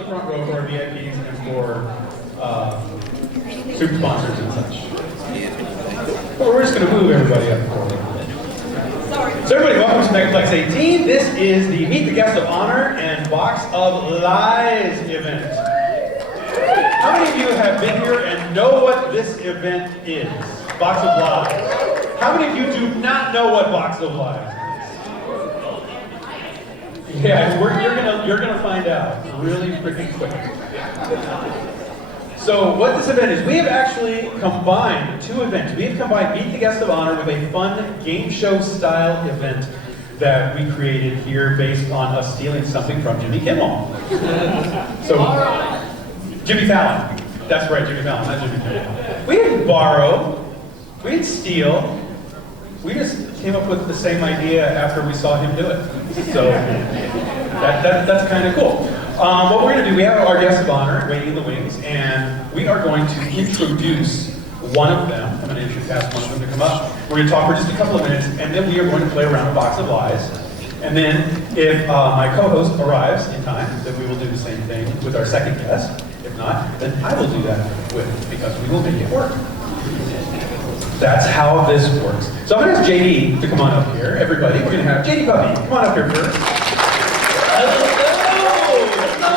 the front row for our VIPs and for super sponsors and such. Well, we're just going to move everybody up forward. So everybody, welcome to Megaplex 18. This is the Meet the Guest of Honor and Box of Lies event. How many of you have been here and know what this event is? Box of Lies. How many of you do not know what Box of Lies is? Yeah, you're gonna find out really freaking quick. So what this event is, we have actually combined two events. We have combined Meet the Guest of Honor with a fun game show style event that we created here based on us stealing something from Jimmy Kimmel. So, Jimmy Fallon. That's right, Jimmy Fallon, not Jimmy Kimmel. We didn't borrow, we didn't steal. We just came up with the same idea after we saw him do it. So that's kind of cool. What we're going to do, we have our guest of honor waiting in the wings, and we are going to introduce one of them. I'm going to ask one of them to come up. We're going to talk for just a couple of minutes, and then we are going to play around a box of lies. And then if my co-host arrives in time, then we will do the same thing with our second guest. If not, then I will do that with, because we will make it work. That's how this works. So I'm going to ask JD to come on up here. Everybody, we're going to have JD Puppy. Come on up here first. Hello,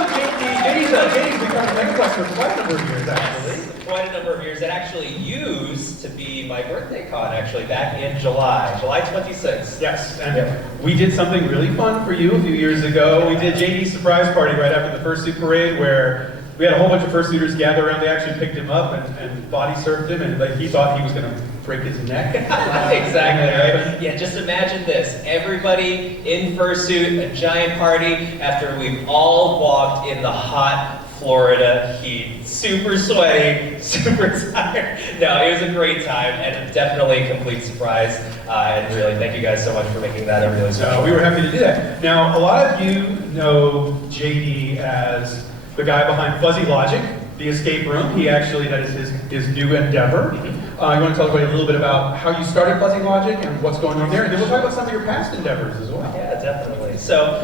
JD. JD's been coming to Megaplex for quite a number of years, actually. Quite a number of years. It actually used to be my birthday con, actually, back in July 26th. Yes, and we did something really fun for you a few years ago. We did JD's surprise party right after the fursuit parade, where we had a whole bunch of fursuiters gather around. They actually picked him up and body surfed him, and like, he thought he was going to break his neck. Exactly, right? Yeah, just imagine this. Everybody in fursuit, a giant party, after we've all walked in the hot Florida heat. Super sweaty, super tired. No, it was a great time, and definitely a complete surprise. And really, thank you guys so much for making that a really special. We were happy to do that. Now, a lot of you know JD as the guy behind Fuzzy Logic, the escape room. He actually, that is his new endeavor. You want to tell everybody a little bit about how you started Fuzzy Logic and what's going on there, and then we'll talk about some of your past endeavors as well. Yeah, definitely. So,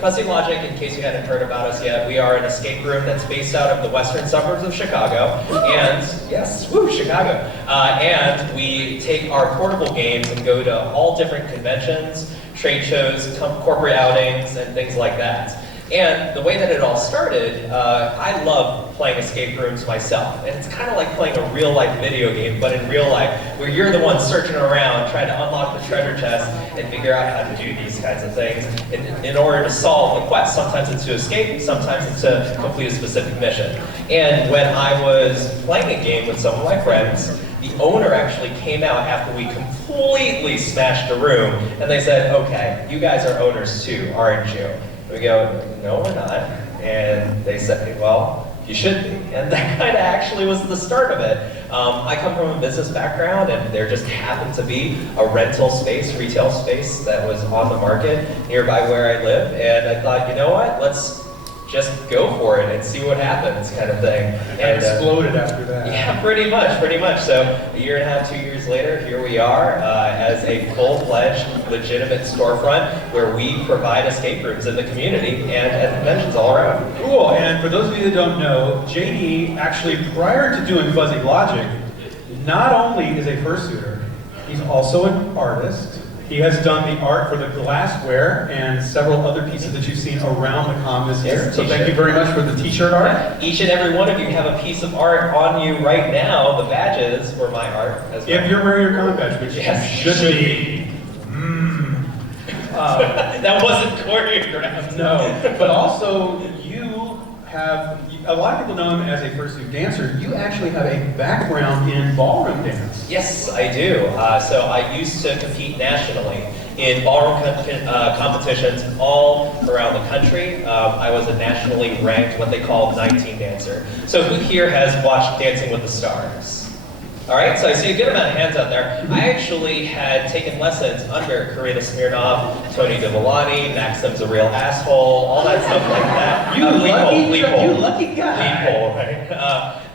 Fuzzy Logic, in case you hadn't heard about us yet, we are an escape room that's based out of the western suburbs of Chicago. And, yes, woo, Chicago. And we take our portable games and go to all different conventions, trade shows, corporate outings, and things like that. And the way that it all started, I love playing escape rooms myself. And it's kind of like playing a real-life video game, but in real life, where you're the one searching around, trying to unlock the treasure chest and figure out how to do these kinds of things in order to solve the quest. Sometimes it's to escape, sometimes it's to complete a specific mission. And when I was playing a game with some of my friends, the owner actually came out after we completely smashed the room, and they said, okay, you guys are owners too, aren't you? We go, no, we're not. And they said, well, you should be. And that kind of actually was the start of it. I come from a business background, and there just happened to be a rental space, retail space that was on the market nearby where I live. And I thought, you know what, let's just go for it and see what happens, kind of thing. And exploded after that. Yeah, pretty much. So a year and a half, 2 years later, here we are as a full-fledged, legitimate storefront where we provide escape rooms in the community and at conventions all around. Cool, and for those of you that don't know, JD actually, prior to doing Fuzzy Logic, not only is a fursuiter, he's also an artist. He has done the art for the glassware and several other pieces that you've seen around the con this year. So thank you very much for the t-shirt art. Each and every one of you have a piece of art on you right now. The badges were my art as well. If you're wearing your con badge, which yes, should be. That wasn't choreographed. No, but also you have, a lot of people know him as a fursuit dancer. You actually have a background in ballroom dance. Yes, I do. So I used to compete nationally in ballroom competitions all around the country. I was a nationally ranked, what they call 19 dancer. So who here has watched Dancing with the Stars? All right, so I see a good amount of hands out there. I actually had taken lessons under Karina Smirnoff, Tony DeVillani, Maxim's a real asshole, all that stuff like that. You lucky guy. Leaphole, right?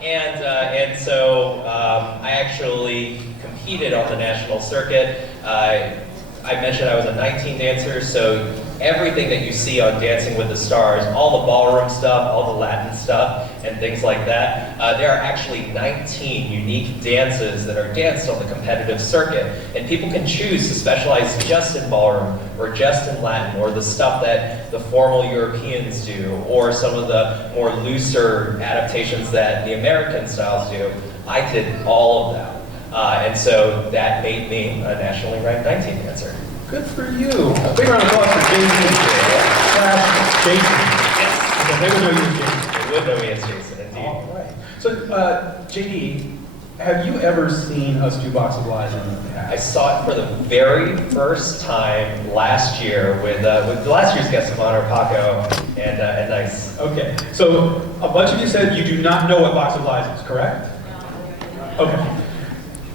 And so I actually competed on the national circuit. I mentioned I was a 19 dancer, so everything that you see on Dancing with the Stars, all the ballroom stuff, all the Latin stuff, and things like that. There are actually 19 unique dances that are danced on the competitive circuit, and people can choose to specialize just in ballroom, or just in Latin, or the stuff that the formal Europeans do, or some of the more looser adaptations that the American styles do. I did all of them. And so that made me a nationally ranked 19th dancer. Good for you. A big round of applause for Jason / Jason. Yes. Okay, they would know you as Jason. They would know me as Jason, indeed. All right. So, JD, have you ever seen us do Box of Lies in the past? I saw it for the very first time last year with last year's guest of honor, Paco, and Nice. Okay. So, a bunch of you said you do not know what Box of Lies is, correct? Okay.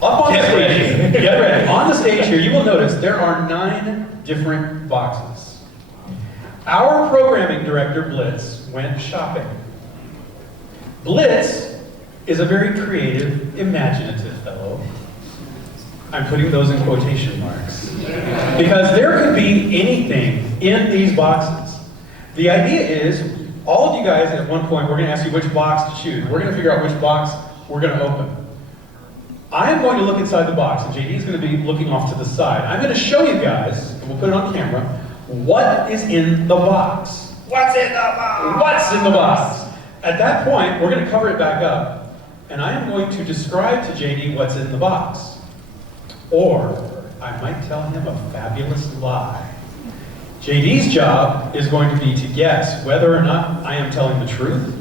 Up on the stage, get ready. On the stage here, you will notice there are 9 different boxes. Our programming director, Blitz, went shopping. Blitz is a very creative, imaginative fellow. I'm putting those in quotation marks. Because there could be anything in these boxes. The idea is, all of you guys at one point, we're going to ask you which box to choose. We're going to figure out which box we're going to open. I am going to look inside the box, and JD is going to be looking off to the side. I'm going to show you guys, and we'll put it on camera, what is in the box. What's in the box? What's in the box? At that point, we're going to cover it back up, and I am going to describe to JD what's in the box. Or, I might tell him a fabulous lie. JD's job is going to be to guess whether or not I am telling the truth,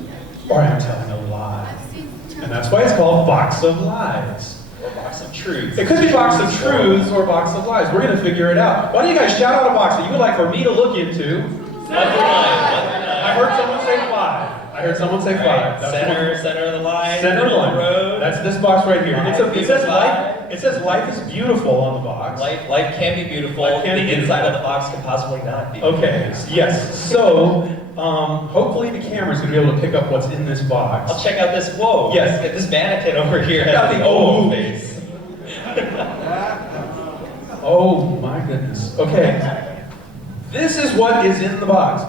or I am telling a lie. And that's why it's called Box of Lies. Or Box of Truths. It could be Box of Truths or Box of Lies. We're going to figure it out. Why don't you guys shout out a box that you would like for me to look into? I heard someone say 5. I heard someone say 5. Right. That's Center of the line. Center line. Road. That's this box right here. Life It says life is beautiful on the box. Life can be beautiful. Life can the be inside beautiful. of the box can possibly not be. Okay, yes. So, hopefully the camera's going to be able to pick up what's in this box. I'll check out this. Whoa. Yes. This mannequin over here Yeah, has the the old O. face. Oh my goodness. Okay. This is what is in the box.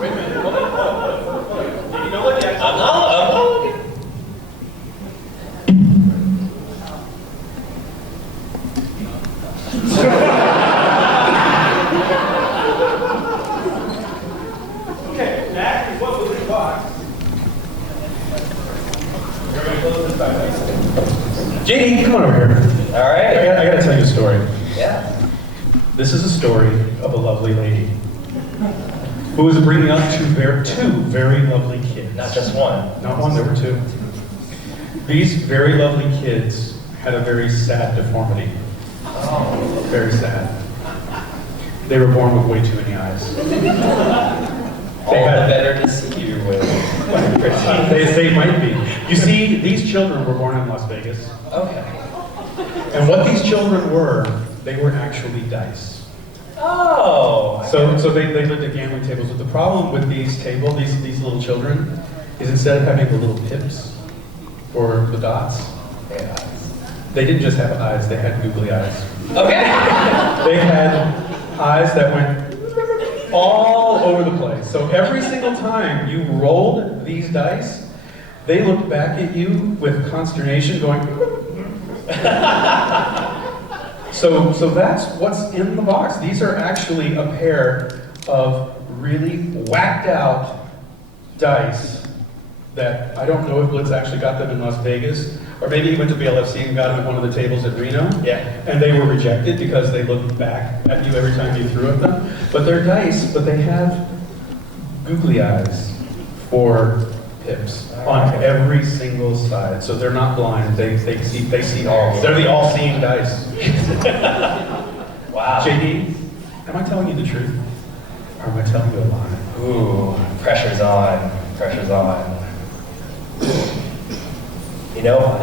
Wait a minute. Hold on. You know what? I'm not looking. Okay, that is what was in the box. JD, come on over here. All right. I gotta tell you a story. Yeah. This is a story of a lovely lady who was bringing up two very lovely kids. Not just one. Not one, there were 2. These very lovely kids had a very sad deformity. Oh. Very sad. They were born with way too many eyes. All the better to see you with. They might be. You see, these children were born in Las Vegas. Okay. And what these children were, they were actually dice. Oh. So they lived at gambling tables. But the problem with these little children, is instead of having the little pips or the dots, they didn't just have eyes, they had googly eyes. Okay. They had eyes that went all over the place. So every single time you rolled these dice, they looked back at you with consternation going, So that's what's in the box. These are actually a pair of really whacked out dice that I don't know if Blitz actually got them in Las Vegas, or maybe he went to BLFC and got them at one of the tables at Reno. Yeah. And they were rejected because they looked back at you every time you threw at them. But they're dice, but they have googly eyes for pips on every single side. So they're not blind. They see all. They're the all-seeing dice. Wow. JD, am I telling you the truth? Or am I telling you a lie? Ooh, pressure's on. Pressure's on. You know what?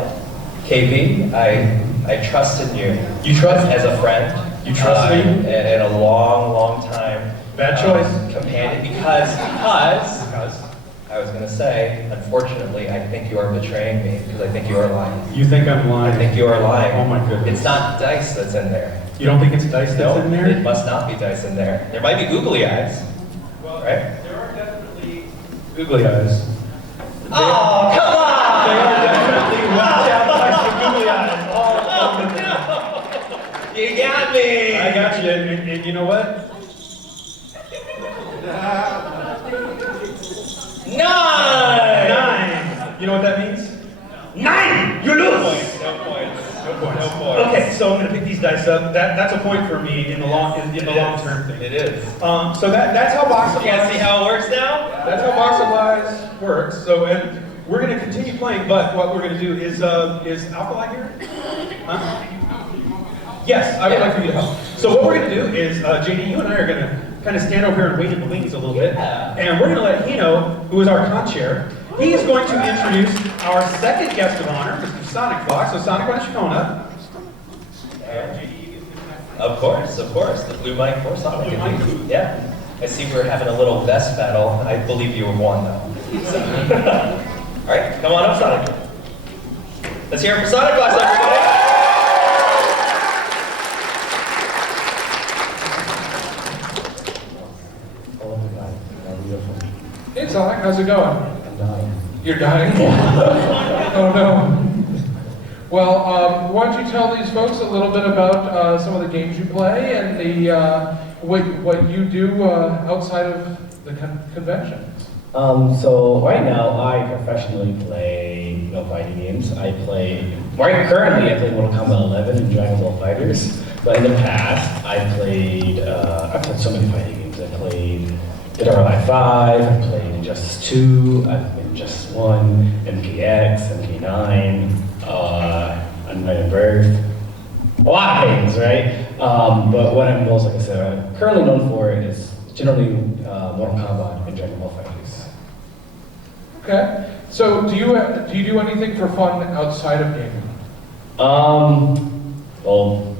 KP, I trusted you. You trust as a friend. You trust me? And a long, long time. Bad choice. Companion because I I was gonna say, unfortunately, I think you are betraying me because I think you are lying. You think I'm lying? I think you are lying. Oh my goodness. It's not dice that's in there. You don't think it's dice that's No, in there? it must not be dice in there. There might be googly eyes. Well, right? there are definitely googly eyes. Oh, come on! They are definitely left out by some googly eyes. Oh, no! You got me! I got you, and you know what? 9! 9! You know what that means? 9! You lose! No points. No points. No points. Okay, so I'm gonna pick these dice up. That's a point for me in the long term thing. It is. So that's how Box of You can't Lies. see how it works now? That's how Box of Lies works. So and we're gonna continue playing, but what we're gonna do is Alkali here? Huh? Yes, I would like for you to help. So what we're gonna do is JD, you and I are gonna kind of stand over here and wait in the wings a little bit, and we're gonna let Hino, who is our con-chair, he is going to introduce our second guest of honor, Mr. SonicFox. So Sonic, why don't you come on up? Of course. The blue mic for Sonic. Blue mic. Yeah. I see we're having a little vest battle. I believe you won though. All right, come on up, Sonic. Let's hear it for SonicFox, everybody. Hey Sonic, how's it going? I'm dying. You're dying? Oh no. Well, why don't you tell these folks a little bit about some of the games you play and the what you do outside of the convention? So right now I professionally play fighting games. Currently I play Mortal Kombat 11 and Dragon Ball Fighters. But in the past I've played so many fighting games. I played Dead or Alive 5, I played Injustice 2, I've played Injustice 1, MKX, MK9, Unlimited Birth, a lot of things, right? But what I'm most, like I said, I'm currently known for is generally Mortal Kombat and Dragon Ball Fighters. Okay. So do you do anything for fun outside of gaming? Well,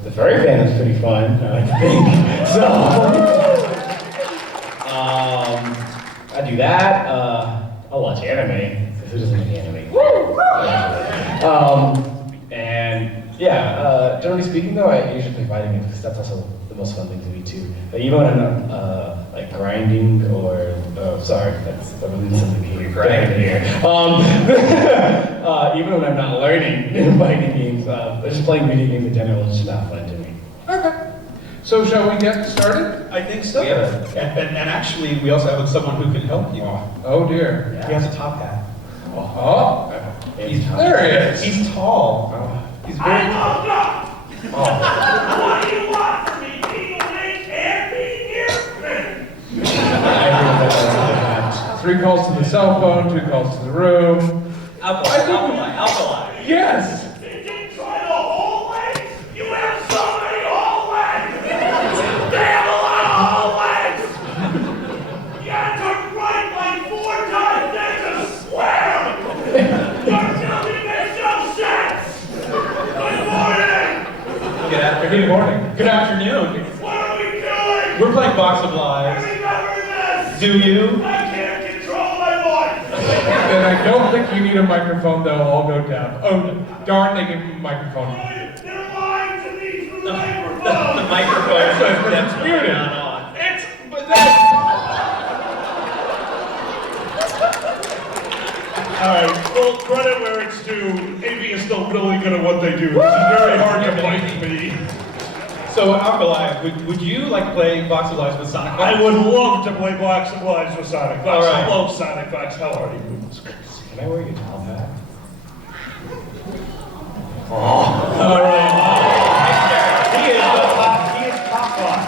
the furry fan is pretty fun, I like to think. So, I do that. I'll watch anime, because who doesn't like anime? And yeah, generally speaking though, I usually play fighting games because that's also the most fun thing to me too. But even when I'm not like grinding or, sorry, I'm doing something here. Grinding here. Even when I'm not learning fighting games, just playing video games in general is just not fun to me. Okay. So shall we get started? I think so. Yeah. And actually, we also have someone who can help you. Oh dear. He has a top hat. Oh, there he is. He's tall. He's very tall. What do you want from me? Being awake and being here? 3 calls to the cell phone, 2 calls to the room. Alkali. Yes! Did you try the hallways? You have so many hallways! They have a lot of hallways! You had to write like 4 times, there's a square! Your building makes no sense! Good morning! Good morning. Good afternoon. What are we doing? We're playing Box of Lies. Remember this! Do you? I can't control my voice! And I don't think you need a microphone, though. I'll go down. Oh, darn, they gave me a microphone. They're lying to me through the The microphone! microphone It's muted. not on. Alright, well, credit where it's due. AV is still really good at what they do. It's very hard to fight me. So, Alkali, would you like to play Box of Lies with Sonic? I would love to play Box of Lies with Sonic Fox. All right. I love Sonic Fox. How are you? Can I wear your top hat? Alright. He is top one.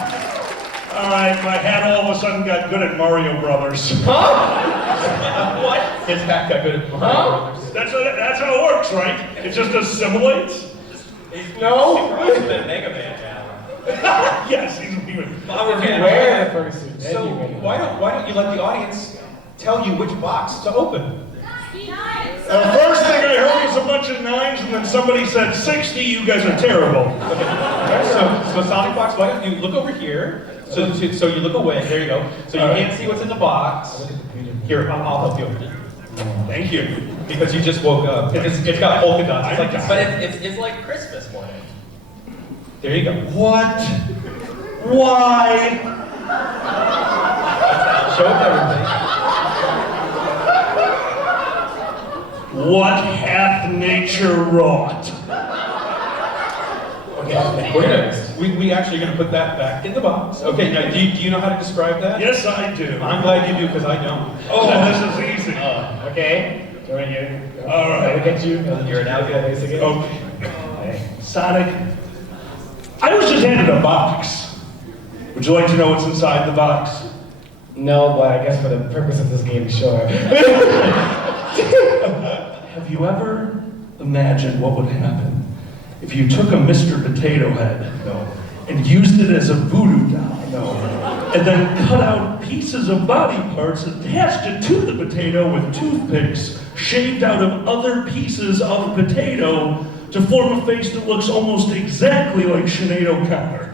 Alright, my hat all of a sudden got good at Mario Brothers. What? His hat got good at Mario. That's how it works, right? It just assimilates? No? He's the Mega Man now. Yes, he's even. Wear the fursuit. So, why don't you let the audience tell you which box to open? The first thing I heard was a bunch of 9s, and then somebody said 60, you guys are terrible. So SonicFox, why don't you look over here? So you look away. There you go. So you can't see what's in the box. Here, I'll help you open it. Thank you. Because you just woke up. It's got polka dots. It's like But it's like Christmas morning. there you go. What? Why? Show up everything. What hath nature wrought? We actually are gonna put that back in the box. Okay, now do you know how to describe that? Yes, I do. I'm glad you do because I don't. Oh, this is easy. Okay. Join here. All right. Look at you. You're now good. Okay. Sonic, I was just handed a box. Would you like to know what's inside the box? No, but I guess for the purpose of this game, sure. Have you ever imagined what would happen if you took a Mr. Potato Head and used it as a voodoo doll? And then cut out pieces of body parts, attached it to the potato with toothpicks, shaved out of other pieces of potato to form a face that looks almost exactly like Sinead O'Connor.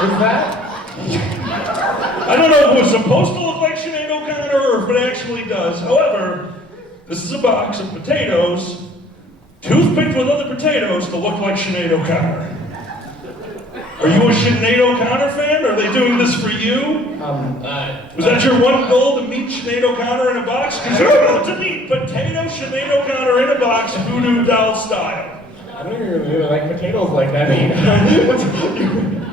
Who's that? I don't know if it was supposed to look like Sinead O'Connor or if it actually does. However, this is a box of potatoes, toothpicked with other potatoes to look like Sinead O'Connor. Are you a Sinead O'Connor fan? Are they doing this for you? Was that your one goal, to meet Sinead O'Connor in a box? Because you're about to meet potato Sinead O'Connor in a box, voodoo doll style. I don't even really like potatoes like that.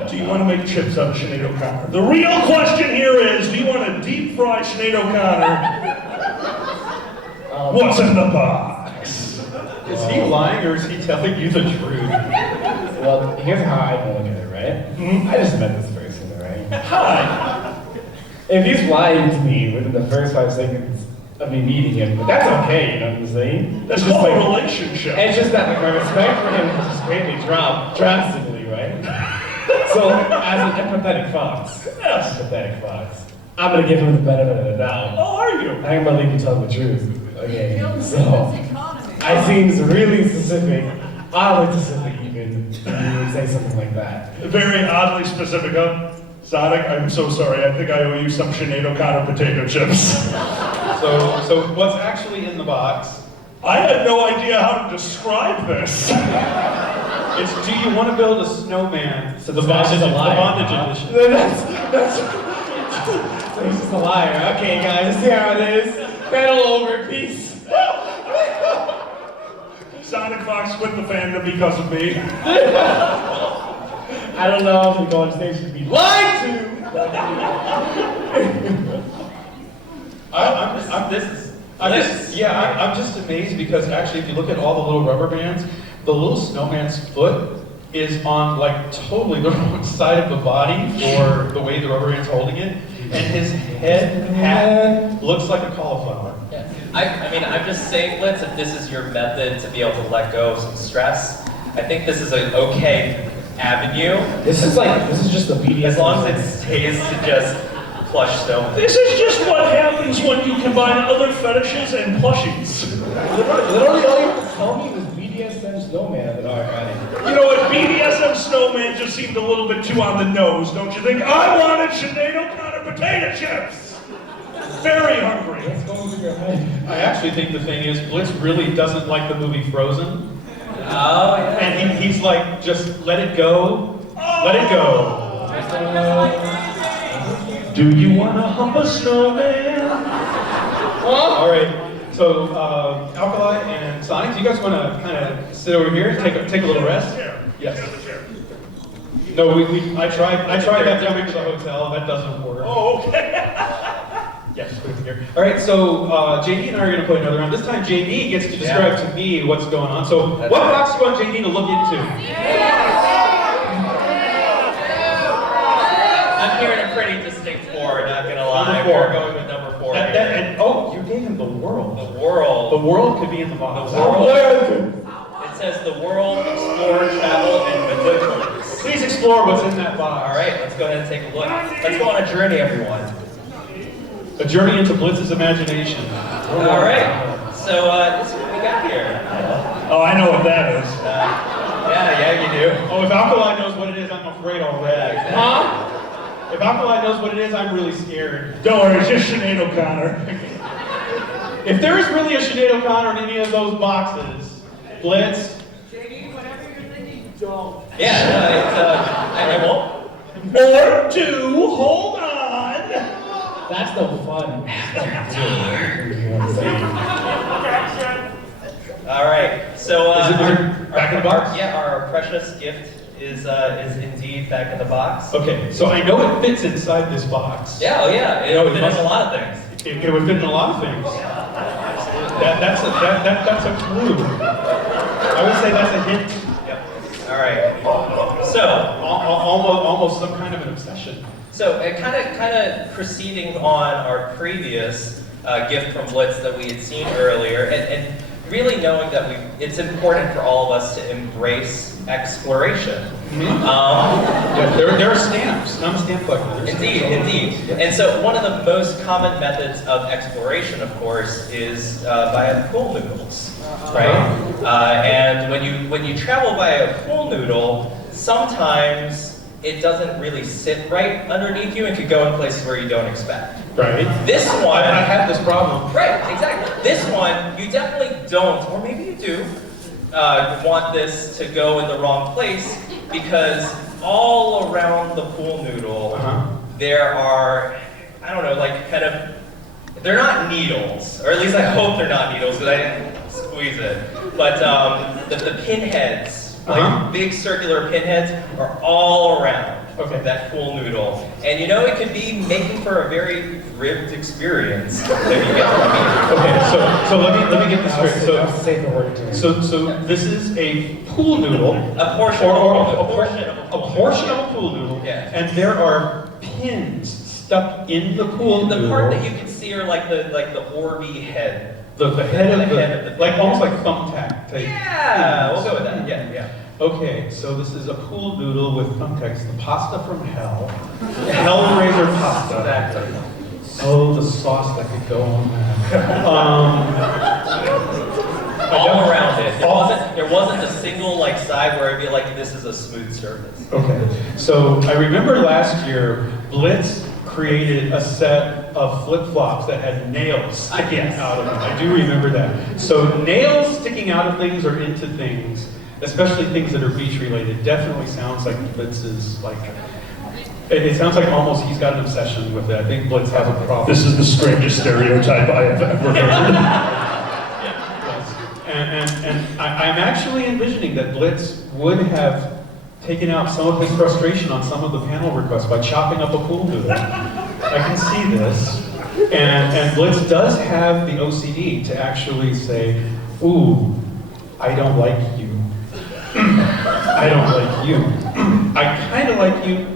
Do you want to make chips out of Sinead O'Connor? The real question here is, do you want to deep fry Sinead O'Connor? What's in the box? Is he lying or is he telling you the truth? Well, here's how I look at it, right? I just met this person, right? Hi. If he's lying to me within the first 5 seconds of me meeting him, but that's okay, you know what I'm saying? That's just called a like, relationship. it's just that like my respect for him has just greatly dropped drastically, right? So, as an empathetic fox, I'm gonna give him the benefit of the doubt. Oh, are you? I'm gonna leave you tell the truth. Okay, so I seems really specific, oddly specific even, when you would say something like that. Very oddly specific, huh? Sonic, I'm so sorry. I think I owe you some Sinead O'Connor potato chips. So what's actually in the box? I had no idea how to describe this. It's do you want to build a snowman? So the That's bondage, just a liar, the bondage huh? edition. So he's just a liar. Okay, guys, see how it is. Battle over, peace. SonicFox quit the fandom because of me. I don't know if we go on stage to be lied to. I'm just amazed because actually, if you look at all the little rubber bands, the little snowman's foot is on like totally the wrong side of the body for the way the rubber band's holding it, and his hat looks like a cauliflower. Yeah. I mean, I'm just saying, Blitz, if this is your method to be able to let go of some stress, I think this is an okay avenue, This is just the BDS. as long as it stays to just plush stone. This is just what happens when you combine other fetishes and plushies. Literally, all you have to tell me was BDSM snowman at the dark alley. You know what? BDSM snowman just seemed a little bit too on the nose, don't you think? I wanted Sinead O'Connor potato chips. Very hungry. What's going through your head? I actually think the thing is, Blitz really doesn't like the movie Frozen, Oh, yeah. and he's like, just let it go, let it go. Do you want to hump a snowman? All right. So Alkali and Sonic, do you guys want to kind of sit over here and take a little rest? Yes. No, I tried that jumping to the hotel. That doesn't work. Oh, okay. Yes, put it here. All right, so JD and I are going to play another round. This time JD gets to describe to me what's going on. So what box do you want JD to look into? I'm hearing a pretty distinct 4, not gonna lie. Number 4. We're going with number 4 here. And you gave him the world. The world. The world could be in the box. The world. It says the world, explore, travel, and maneuver. Please explore what's in that box. All right, let's go ahead and take a look. Let's go on a journey, everyone. A journey into Blitz's imagination. All right. So this is what we got here. Oh, I know what that is. Yeah, you do. Oh, if Alkali knows what it is, I'm afraid already. Huh? If Alkali knows what it is, I'm really scared. Don't worry, it's just Sinead O'Connor. If there is really a Sinead O'Connor in any of those boxes, Blitz. JD, whatever you're thinking, don't. Yeah, no, I won't. Or two, hold on. That's the fun. All right, so Is it back in the box? Yeah, our precious gift is indeed back in the box. Okay, so I know it fits inside this box. Yeah, oh yeah, No, it fits a lot of things. It would fit in a lot of things. That's a clue. I would say that's a hint. Yep. All right. So Almost some kind of an obsession. So kind of proceeding on our previous gift from Blitz that we had seen earlier, and really knowing that it's important for all of us to embrace exploration. Yeah, there are stamps. I'm a stamp collector. Indeed. And so one of the most common methods of exploration, of course, is via pool noodles, right? And when you travel via a pool noodle, sometimes it doesn't really sit right underneath you and could go in places where you don't expect. Right. This one, I had this problem. right, exactly. This one, you definitely don't, or maybe you do, want this to go in the wrong place because all around the pool noodle, there are, I don't know, like kind of, they're not needles, or at least I hope they're not needles because I didn't squeeze it, but the pinheads, like big circular pinheads, are all around that pool noodle. And you know, it could be making for a very ribbed experience if you get what I mean. Okay, so let me get this straight. So this is a pool noodle, A portion or of a portion of a pool noodle, Yeah. and there are pins stuck in the pool The noodle. part that you can see are like the Orby head. The head of the like almost like thumbtack type. Yeah, we'll go with that. Yeah. Okay, so this is a pool noodle with thumbtacks, the pasta from hell, Hellraiser pasta. Exactly. Oh, the sauce that could go on that. All around it. There wasn't a single like side where I'd be like, this is a smooth surface. Okay, so I remember last year, Blitz created a set of flip-flops that had nails sticking out of them. I do remember that. So nails sticking out of things or into things, especially things that are beach-related, definitely sounds like Blitz is like, it sounds like almost he's got an obsession with it. I think Blitz has a problem. This is the strangest stereotype I have ever heard. And I'm actually envisioning that Blitz would have taken out some of his frustration on some of the panel requests by chopping up a pool noodle. I can see this. And Blitz does have the OCD to actually say, ooh, I don't like you. I don't like you. I kind of like you.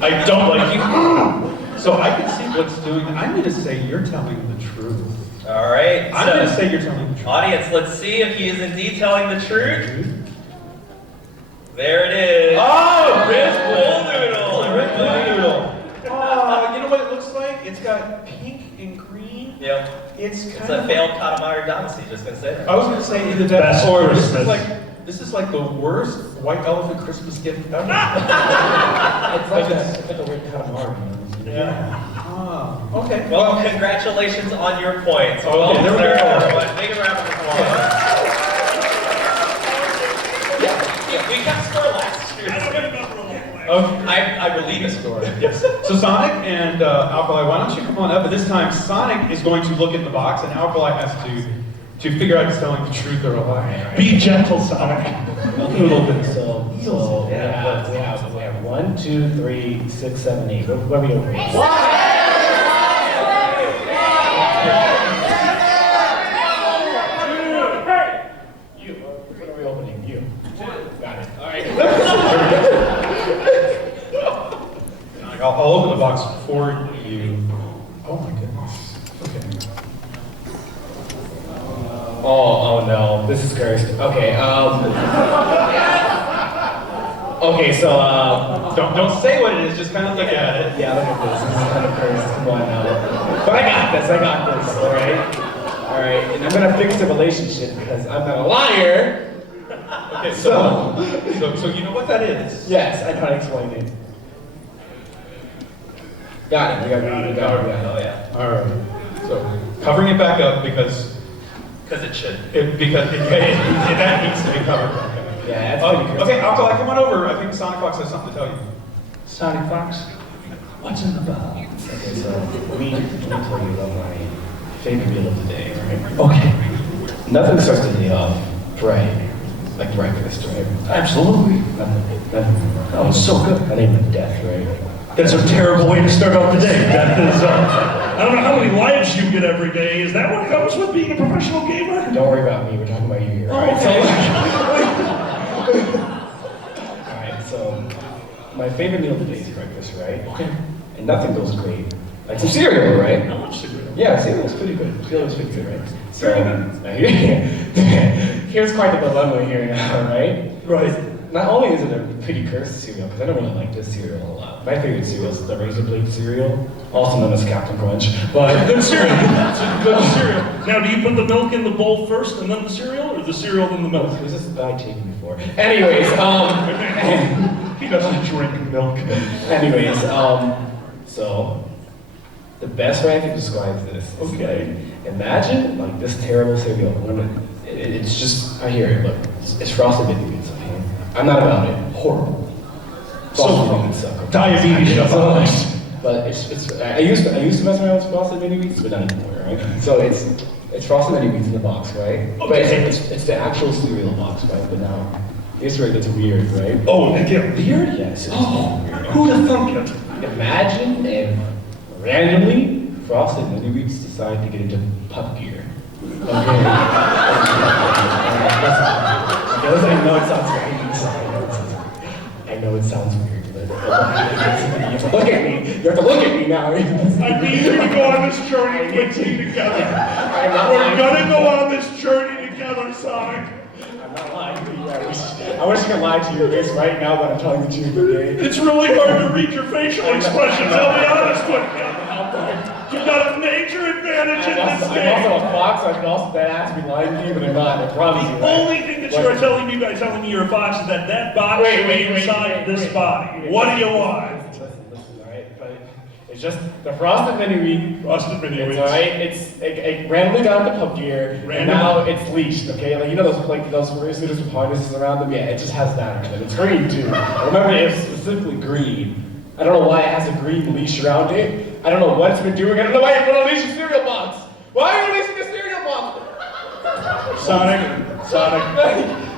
I don't like you. So I can see Blitz doing that. I'm going to say you're telling the truth. All right. I'm going to say you're telling the truth. Audience, let's see if he is indeed telling the truth. There it is. Oh, Red pool noodle. Red pool noodle. Oh, you know what it looks like? It's got pink and green. Yep. It's It's kind a of. failed Katamari Damacy, just gonna say that. I was going to say either that Best or Christmas. this is like the worst white elephant Christmas gift ever. It's like a weird Katamari. Yeah. Ah, okay. Well, congratulations on your points. Okay, Well there we deserved, go. everyone. Big round of applause. Yeah, we kept score last year. I believe it. Yes. So Sonic and Alkali, why don't you come on up? But this time, Sonic is going to look in the box, and Alkali has to figure out if he's telling the truth or a lie. Be gentle, Sonic. A little bit. So we have 1, 2, 3, 6, 7, 8. What are we opening? Hey, You. What are we opening? You. Got it. All right. I'll open the box for you. Oh my goodness. Okay. Oh no, this is cursed. Okay, okay, so, Don't say what it is, just kind of look at it. yeah, look at this. This is kind of cursed. Come on now. But I got this, all right? All right, and I'm gonna fix the relationship because I'm not a liar. Okay, so you know what that is? Yes, I know how to explain it. Got it, we got it. Oh yeah. All right. So covering it back up because it should. that needs to be covered back up. Yeah, that's pretty crazy. Okay, Alkali, come on over. I think SonicFox has something to tell you. SonicFox, what's in the box? Okay, so let me tell you about my favorite meal of the day, right? Okay, Nothing starts the day off right, like breakfast, right? absolutely. Nothing. Oh, it's so good. I name it death, right? That's a terrible way to start off the day. That is, I don't know how many lives you get every day. Is that what comes with being a professional gamer? Don't worry about me, we're talking about you here, Oh, right? okay. Alright, so my favorite meal of the day is breakfast, right? Okay. And nothing goes great. Like some cereal, right? I love cereal. Yeah, cereal's pretty good. Cereal's pretty good, right? So, Very here's quite the dilemma here now, right? Right. Not only is it a pretty cursed cereal, because I don't really like this cereal a lot. My favorite cereal is the Razor Blade cereal, also known as Captain Crunch. But Good cereal. It's a good cereal. Now, do you put the milk in the bowl first and then the cereal, or the cereal then the milk? was this guy taken before? Anyways, He doesn't drink milk. so the best way I can describe this is Okay. like, imagine like this terrible cereal. It's just, I hear it, look, it's frosted mini wheats, okay? I'm not about it. Horrible. Frosted mini wheats suck. Okay? Diabetes stuff. But I used to mess around with frosted mini wheats, but not anymore, right? So it's frosted mini wheats in the box, right? But Okay. it's the actual cereal box, right? But now, here's where it gets weird, right? Oh, they get weird? Yes. Oh, who'd have thunk it? Imagine if randomly frosted mini wheats decide to get into pup gear. Okay. Because I know it sounds weird. I know it sounds weird, but you have to look at me. You have to look at me now. I need you to go on this journey with me together. I'm not We're lying. gonna go on this journey together, Sonic. I'm not lying to you. I wish I could lie to your face right now, but I'm telling the truth, okay? It's really hard to read your facial expressions, I'll be honest with you. You've got a major advantage in this I'm game. also a fox, so I can also that has to be lying to you, but I'm not. I promise you. The only thing that you are telling me by telling me you're a fox is that that box is inside this body. What do you want? Listen, alright? But it's just the frosted mini wheat. Frosted mini wheats. Alright, it randomly got into pup gear, and Random? now it's leashed, okay? Like, you know those fursuiters with harnesses around them? Yeah, it just has that on it. It's green, too. Remember, it's specifically green. I don't know why it has a green leash around it. I don't know what it's been doing. I don't know why you put a leash in cereal box. Why are you leashing the cereal box? Sonic,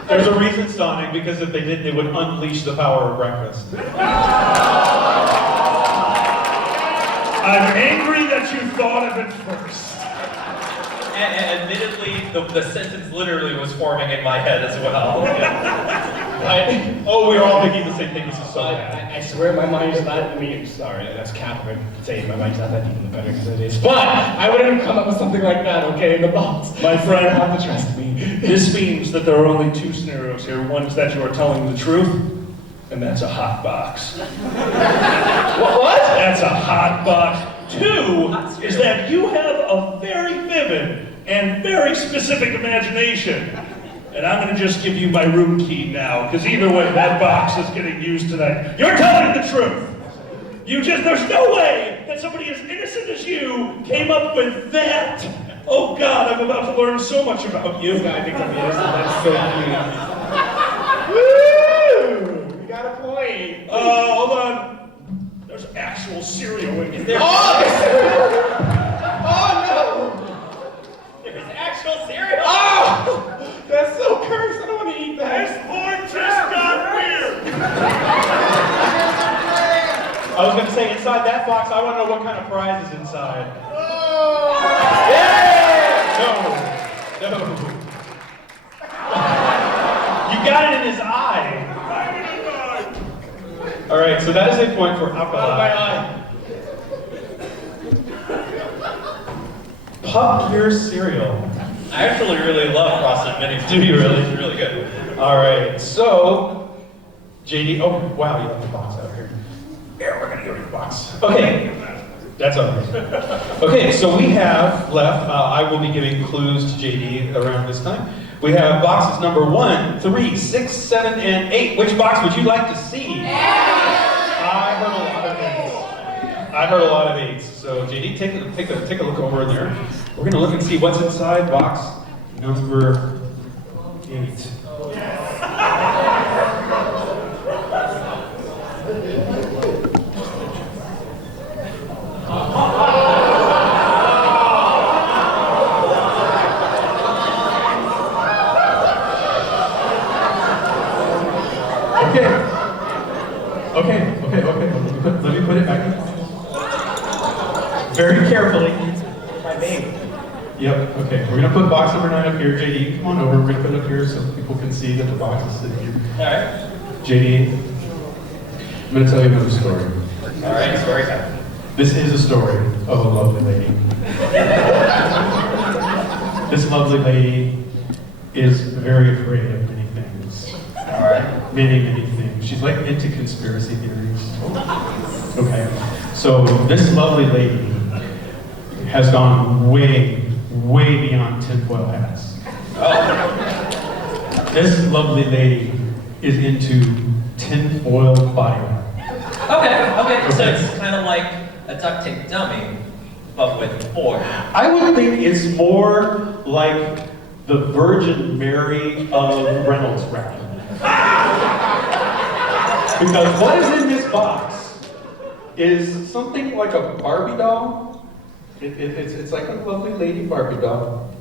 there's a reason, Sonic, because if they didn't, they would unleash the power of breakfast. I'm angry that you thought of it first. And admittedly, the sentence literally was forming in my head as well. Oh, we're all thinking the same thing. This is so bad. I swear my mind is not, I mean, sorry, that's cap, I'm saying my mind's not that deep in the better because it is. But I wouldn't come up with something like that, okay, in the box. My friend, You have to trust me. this means that there are only two scenarios here. One is that you are telling the truth, and that's a hot box. What? That's a hot box. Two is that you have a very vivid and very specific imagination. And I'm gonna just give you my room key now, because either way, that box is getting used tonight. You're telling the truth. There's no way that somebody as innocent as you came up with that. Oh God, I'm about to learn so much about you. I think I'm innocent, that's so cute. Woo! We got a point. Hold on. There's actual cereal in here. Oh no! There's actual cereal! Oh! That's so cursed, I don't want to eat This that. board just got weird. I was going to say, inside that box, I want to know what kind of prize is inside. Oh! No. You got it in his eye. All right, so that is a point for Alkali. Pup Gear cereal. I actually really love frosted minis. Do you really? It's really good. All right, so JD. Oh wow, you left the box out here. Yeah, we're gonna go to the box. Okay, that's okay. Okay, so we have left. I will be giving clues to JD around this time. We have boxes number 1, 3, 6, 7, and 8. Which box would you like to see? I heard a lot of things. I heard a lot of 8s. So JD, take a look over in there. We're gonna look and see what's inside box number 8. Okay. Let me put it back in. Very carefully. My name. Yep, okay. We're gonna put box number 9 up here. JD, come on over. We're gonna put it up here so people can see that the box is sitting here. Alright. JD, I'm gonna tell you another story. Alright, story time. This is a story of a lovely lady. This lovely lady is very afraid of many things. Alright. Many things. She's like into conspiracy theories. Okay, so this lovely lady has gone way beyond tinfoil hats. This lovely lady is into tinfoil body wrap. Okay, so it's kind of like a duct tape dummy, but with foil. I would think it's more like the Virgin Mary of Reynolds wrap. Because what is in this box is something like a Barbie doll. It's like a lovely lady Barbie doll.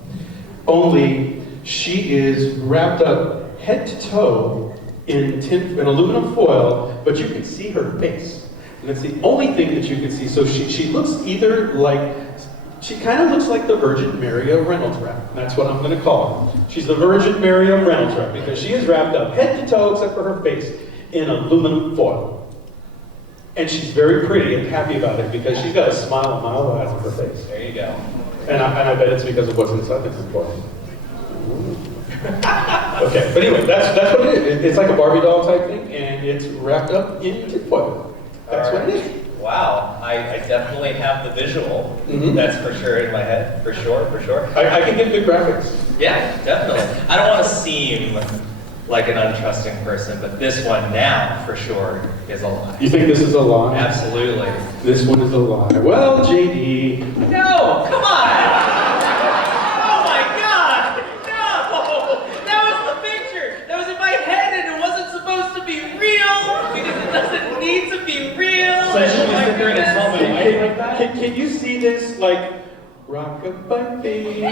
Only she is wrapped up head to toe in aluminum foil, but you can see her face. And it's the only thing that you can see. So she looks either like, she kind of looks like the Virgin Mary of Reynolds wrap. That's what I'm going to call her. She's the Virgin Mary of Reynolds wrap because she is wrapped up head to toe except for her face in aluminum foil. And she's very pretty and happy about it because she's got a smile a mile wide on her face. There you go. And I bet it's because of what's inside the foil. Okay, but anyway, that's what it is. It's like a Barbie doll type thing, and it's wrapped up in tinfoil. That's what it is. Wow, I definitely have the visual. Mhm. That's for sure in my head, for sure. I can give good graphics. Yeah, definitely. I don't want to seem like an untrusting person, but this one now, for sure, is a lie. You think this is a lie? Absolutely. This one is a lie. Well, JD. No, come on! Oh my God! No! That was the picture! That was in my head and it wasn't supposed to be real because it doesn't need to be real! So should we Oh my sit there and goodness. smell my life like that? Can you see this, like, rock-a-bye baby?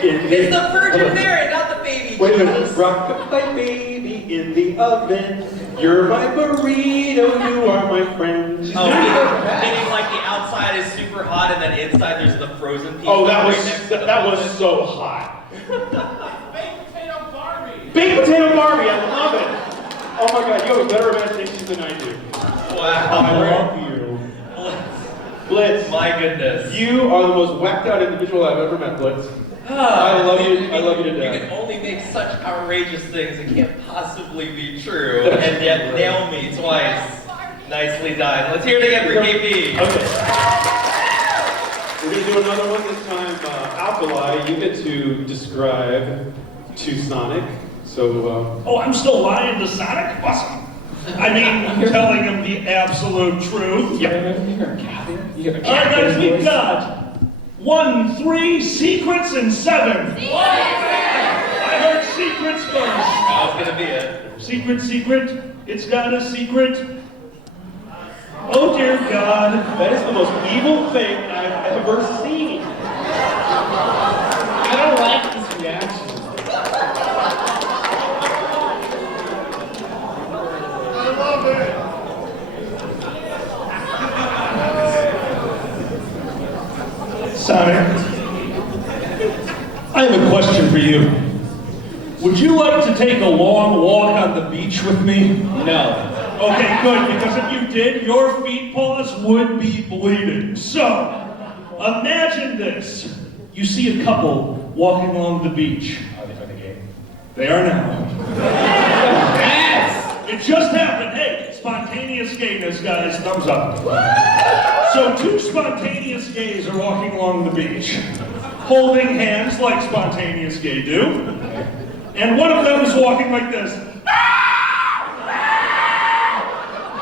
It's the Virgin Mary, not the baby Wait a minute. Jesus. Rock-a-bye baby in the oven. You're my burrito, you are my friend. Oh, meaning like the outside is super hot and then inside there's the frozen piece. Oh, that right next to the was oven. so hot. Baked potato Barbie. Baked potato Barbie, I love it. Oh my God, you have a better imagination than I do. Wow. I love you. Blitz, My goodness. you are the most whacked out individual I've ever met, Blitz. I love you to You death. can only make such outrageous things that can't possibly be true, and yet nail me twice. Nicely done. Let's hear it again for KP. Okay. We're going to do another one this time. Alkali, you get to describe to Sonic. So, Oh, I'm still lying to Sonic? Awesome. I mean, telling him the absolute truth. You're a cat. You have a All right, cat. guys, we've got 1, 3, secrets, and 7. I heard secrets first. That was gonna be it. Secret, it's got a secret. Oh dear God. that is the most evil thing I've ever seen. I don't like this reaction. I love it. Sonic, I have a question for you. Would you like to take a long walk on the beach with me? No. Okay, good, because if you did, your feet paws would be bleeding. So, imagine this. You see a couple walking along the beach. Are they gay? They are now. Yes! It just happened. Hey, spontaneous gayness, guys. Thumbs up. So 2 spontaneous gays are walking along the beach, holding hands like spontaneous gay do. And one of them is walking like this.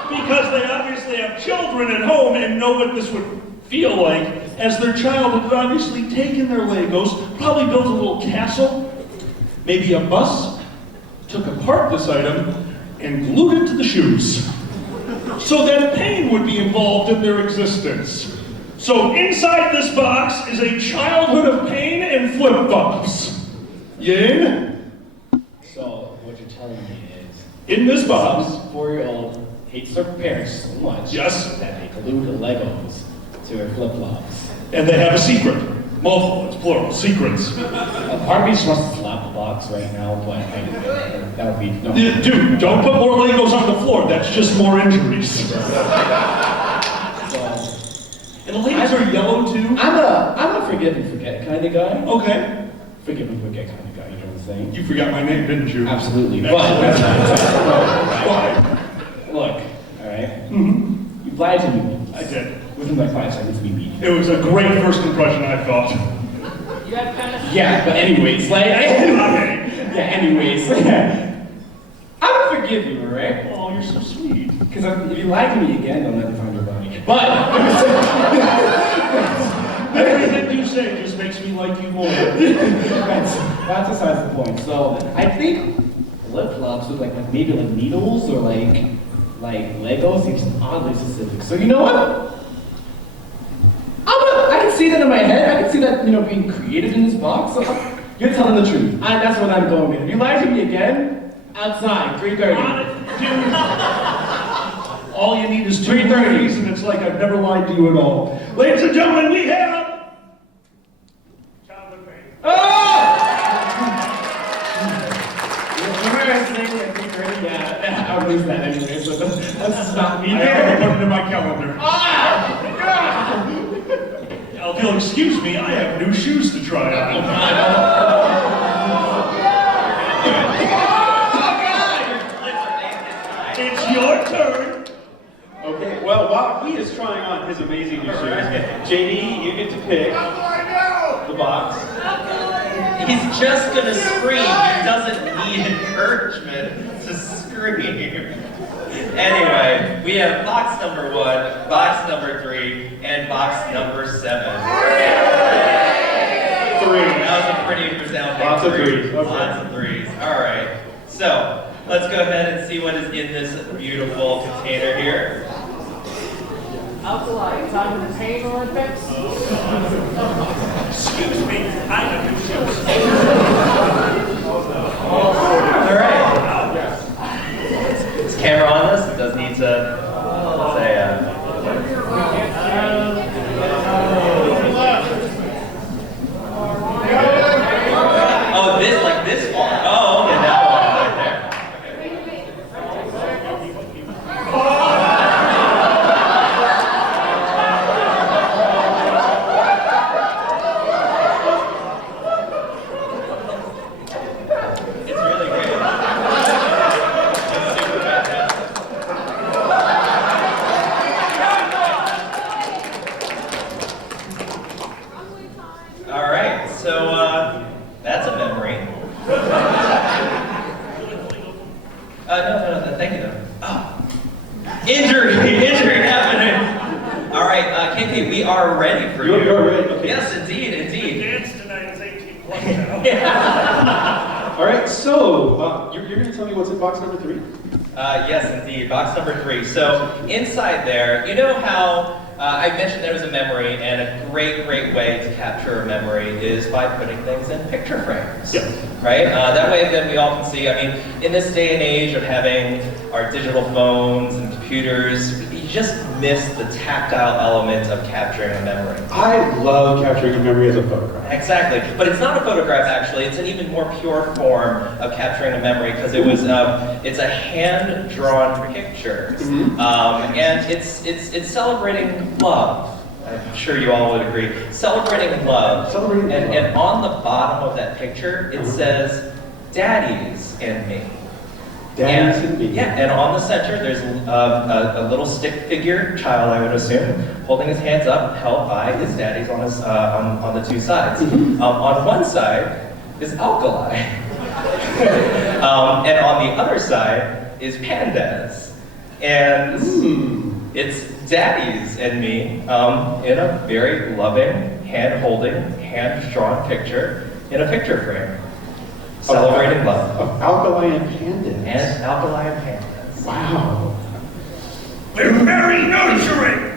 Because they obviously have children at home and know what this would feel like, as their child had obviously taken their Legos, probably built a little castle, maybe a bus, took apart this item, and glued it to the shoes. So that pain would be involved in their existence. So inside this box is a childhood of pain and flip-flops. Yin? So, what you're telling me is, In this box, some 4-year-old hates their parents so much Yes. that they glued the Legos to her flip-flops. and they have a secret. Multiple, it's plural, secrets. A part of me just wants to slap the box right now, but that would be no. Dude, don't put more Legos on the floor, that's just more injuries. So, And the Legos are yellow too? I'm a forgive and forget kind of guy. Okay. Forgive and forget kind of guy, you know what I'm saying? You forgot my name, didn't you? Absolutely. But Why? look, alright? Mm-hmm. You lied to me. I did. Within like 5 seconds we beat. It was a great first impression, I thought. Yeah, but anyways, like yeah, anyways. I would forgive you, alright? Oh, you're so sweet. Because if you lie to me again, I'll never find your body. But Everything you say just makes me like you more. that's besides the point. So I think flip-flops with like maybe like needles or like Legos seems oddly specific. So you know what? I can see that in my head. I can see that, being created in this box. So you're telling the truth. That's what I'm going with. If you lie to me again, outside, 3:30. Dude, all you need is 3:30s, and it's like I've never lied to you at all. Ladies and gentlemen, we have... Childhood pain. Yeah, I'll lose that anyway, so let's stop me I there. already put it in my calendar. If you'll excuse me, I have new shoes to try on. It's your turn. Okay, well, while he is trying on his amazing new shoes, JD, you get to pick the box. He's just gonna scream. He doesn't need encouragement to scream. Anyway, we have box number 1, box number 3, and box number 7. 3. That was a pretty resounding Lots of 3. threes, okay. Lots of 3s. All right. So let's go ahead and see what is in this beautiful container here. Alkaline, time of the Pain Olympics. Excuse me, I have new shoes. All right. Is camera on this? It does need to say. Oh, this like this one. Oh, okay, that one right there. It's really great. It's super fantastic. All right, so that's a memory. No, thank you though. Oh. Injury happening. All right, KP, we are ready for you. You're ready, okay. Yes, indeed. Dance tonight is 18 plus now. All right, so you're going to tell me what's in box number 3? Yes, indeed. Box number 3. So inside there, you know how I mentioned there was a memory, and a great way to capture a memory is by putting things in picture frames. Yeah. Right? That way then we all can see. I mean, in this day and age of having our digital phones and computers, you just miss the tactile element of capturing a memory. I love capturing a memory as a photograph. Exactly, but it's not a photograph actually. It's an even more pure form of capturing a memory because it's a hand-drawn picture, and it's celebrating love. I'm sure you all would agree. Celebrating love. Celebrating love. And on the bottom of that picture, it says, "Daddies and me." Daddies and me. Yeah, and on the center, there's a little stick figure, child I would assume, holding his hands up, held by his daddies on his on the two sides. On one side is Alkali, and on the other side is Pandas, and it's daddies and me in a very loving, hand-holding, hand-drawn picture in a picture frame. Celebrating love. Of alkali and pandas. And alkali and pandas. Wow. We're very nurturing.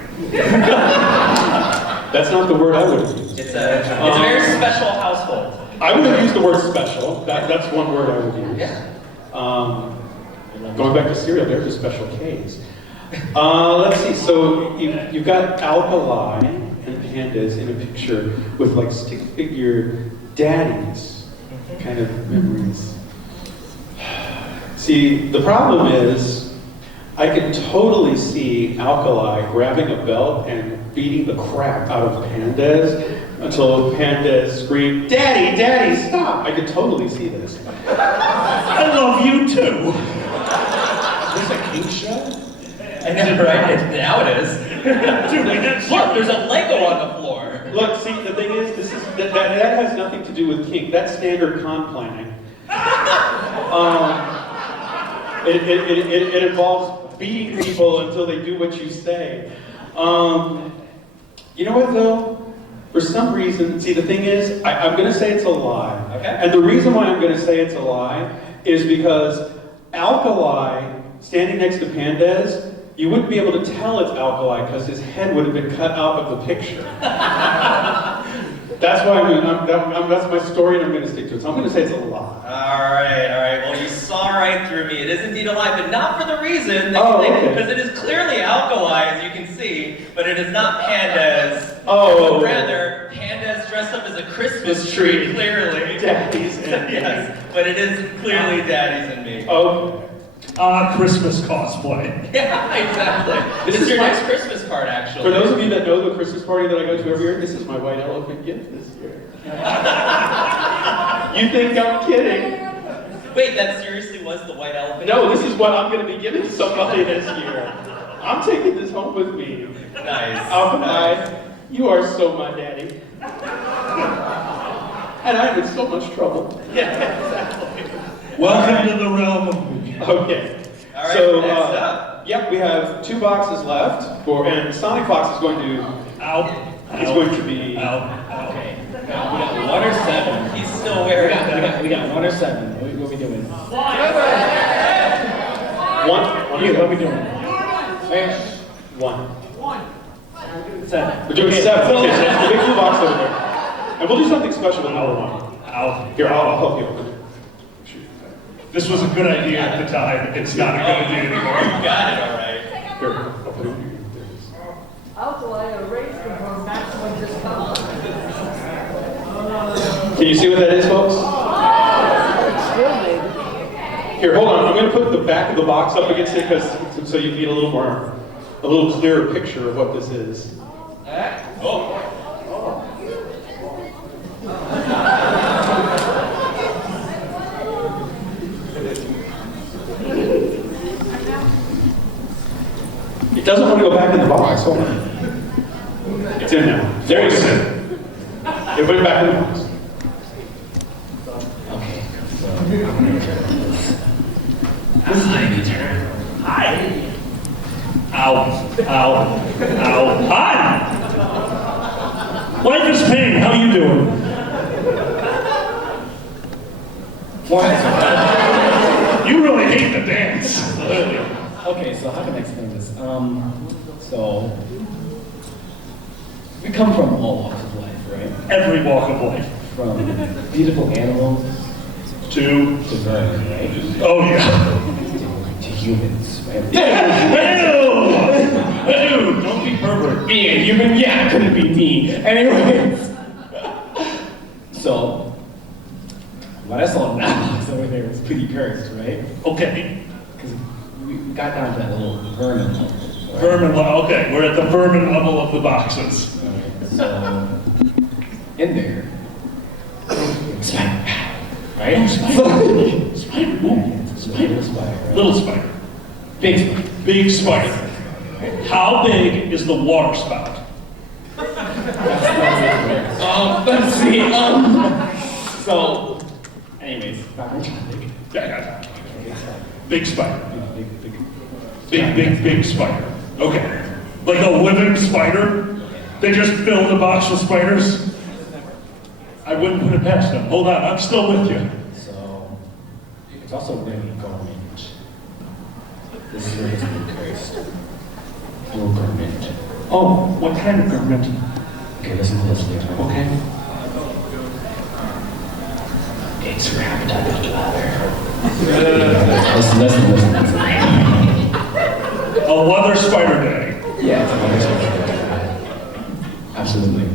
That's not the word I would have used. It's a very special household. I would have used the word special. That's one word I would use. Yeah. Going back to cereal, there's a special case. Let's see, so you've got alkali and pandas in a picture with like stick figure daddies kind of memories. See, the problem is, I can totally see alkali grabbing a belt and beating the crap out of pandas until pandas scream, "Daddy, Daddy, stop!" I could totally see this. I love you too. Is this a king show? I know, right? Now it is. Dude, I got Look, there's a Lego on the floor. Look, see, the thing is, that has nothing to do with kink. That's standard con planning. It involves beating people until they do what you say. You know what though? For some reason, see the thing is, I'm going to say it's a lie. Okay. And the reason why I'm going to say it's a lie is because alkali standing next to pandas, you wouldn't be able to tell it's alkali because his head would have been cut out of the picture. That's why that's my story and I'm going to stick to it. So I'm going to say it's a lie. All right. Well, you saw right through me. It is indeed a lie, but not for the reason that Oh, you think, okay. because it is clearly alkali, as you can see, but it is not pandas. Oh. But rather, pandas dressed up as a Christmas tree, clearly. Daddies and Yes, but it is clearly daddies and me. Oh. Christmas cosplay. Yeah, exactly. This is your next Christmas card, actually. For those of you that know the Christmas party that I go to every year, this is my white elephant gift this year. You think I'm kidding? Wait, that seriously was the white elephant? No, this is what I'm going to be giving somebody this year. I'm taking this home with me. Nice. Alkali, you are so my daddy. And I'm in so much trouble. Yeah, exactly. Welcome to the realm of movie. Okay. All right, So, next up. Yep, we have 2 boxes left, and SonicFox is going to, Out. is going to be, Out. Okay. Now we got 1 or 7. He's still wearing We got 1 or 7. What are we doing? one. You, what are we doing? One. 7. We're doing 7. Okay, so it's the big blue box over there. And we'll do something special with number 1. Out. Here, I'll help you open it. This was a good idea at the time. It's not a good idea You anymore. got it, all right. Here, I'll put it here. There it is. Alkali are raised for maximum discomfort. Can you see what that is, folks? Here, hold on. I'm going to put the back of the box up against it so you get a little clearer picture of what this is. Oh. It doesn't want to go back in the box. Hold on. It's in now. There you go. It went back in the box. Okay. So I'm gonna turn this. Hi. Ow. Ow. Ow. Hi. Life is pain. How you doing? What? You really hate the dance. Okay, so how can I explain this? So we come from all walks of life, right? Every walk of life. From beautiful animals To. to vermin, right? Oh yeah. To humans, right? Ew! Don't be pervert. Being a human, yeah, couldn't be me. Anyways, so what I saw in that box over there was pretty cursed, right? Okay. Because we got down to that little vermin level. right? Vermin level. Okay, we're at the vermin level of the boxes. Alright, so in there, spider, right? Spider. Spider, little spider, right? Little spider. Big spider. Big spider. How big is the water spout? Let's see. So, anyways, back on topic. Yeah. Big spider. Big Big spider. Okay. Like a living spider? They just filled the box with spiders? I wouldn't put it past them. Hold on, I'm still with you. So, it's also really garment. This is where it's cursed. Your garment. Oh, what kind of garment? Okay, listen to this later. Okay. It's wrapped up in leather. Listen. A leather spider daddy. Yeah, it's a leather spider. Absolutely.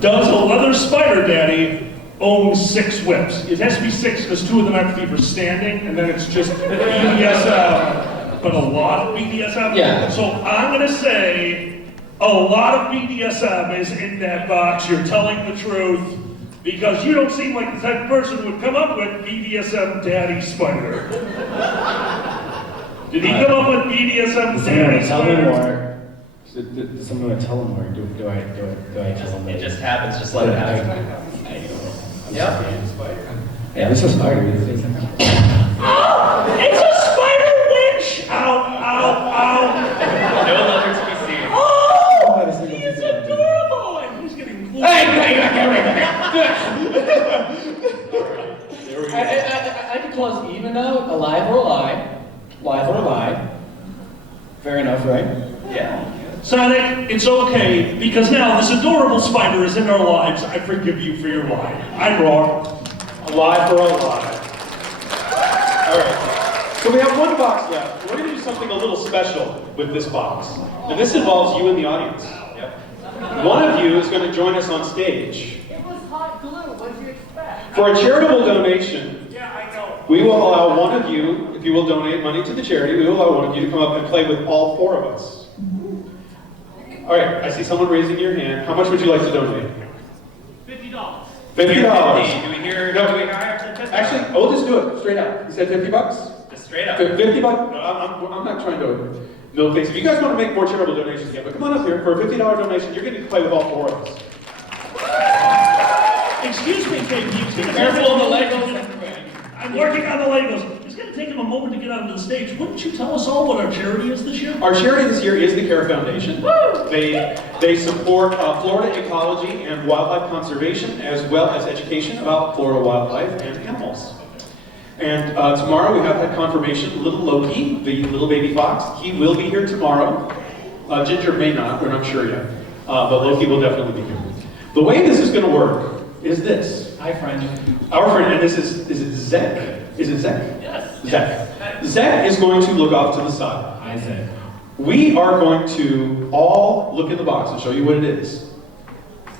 Does a leather spider daddy own 6 whips? It has to be 6 because 2 of them have to be for standing, and then it's just BDSM, but a lot of BDSM. Yeah. So I'm gonna say a lot of BDSM is in that box. You're telling the truth because you don't seem like the type of person who would come up with BDSM daddy spider. Did he come up with BDSM daddy Tell me spider? more. Does someone tell him more? Do I tell him? It just happens, just let it happen. I don't know. Yeah. Yeah, this is spider. Oh, it's a spider witch! Ow, ow, ow! No leather to be seen. Oh, he's adorable! And he's getting cool. I can close even out, alive or alive. Live or alive. Fair enough, right? Yeah. Sonic, it's okay, because now this adorable spider is in our lives. I forgive you for your lie. I'm wrong. Alive or alive. Alright, so we have one box left. We're going to do something a little special with this box. And this involves you in the audience. Yep. One of you is going to join us on stage. It was hot glue, what do you expect? For a charitable donation, Yeah, I know. we will allow one of you, if you will donate money to the charity, we will allow one of you to come up and play with all 4 of us. Alright, I see someone raising your hand. How much would you like to donate? $50. $50. Do we hear? No, do we hire? Actually, we'll just do it straight up. You said 50 bucks? Just straight up. 50 bucks? No, I'm not trying to milk things. If you guys want to make more charitable donations again, but come on up here. For a $50 donation, you're getting to play with all 4 of us. Excuse me, KP. It's gonna Careful take of the a- Legos. I'm working on the Legos. It's going to take him a moment to get onto the stage. Wouldn't you tell us all what our charity is this year? Our charity this year is the Care Foundation. They support Florida ecology and wildlife conservation, as well as education about Florida wildlife and animals. And tomorrow we have that confirmation. Little Loki, the little baby fox, he will be here tomorrow. Ginger may not, we're not sure yet. But Loki will definitely be here. The way this is going to work is this. Hi, friend. Our friend, and this is it Zek? Is it Zek? Yes. Zek. Zek is going to look off to the side. Hi, Zach. We are going to all look in the box and show you what it is.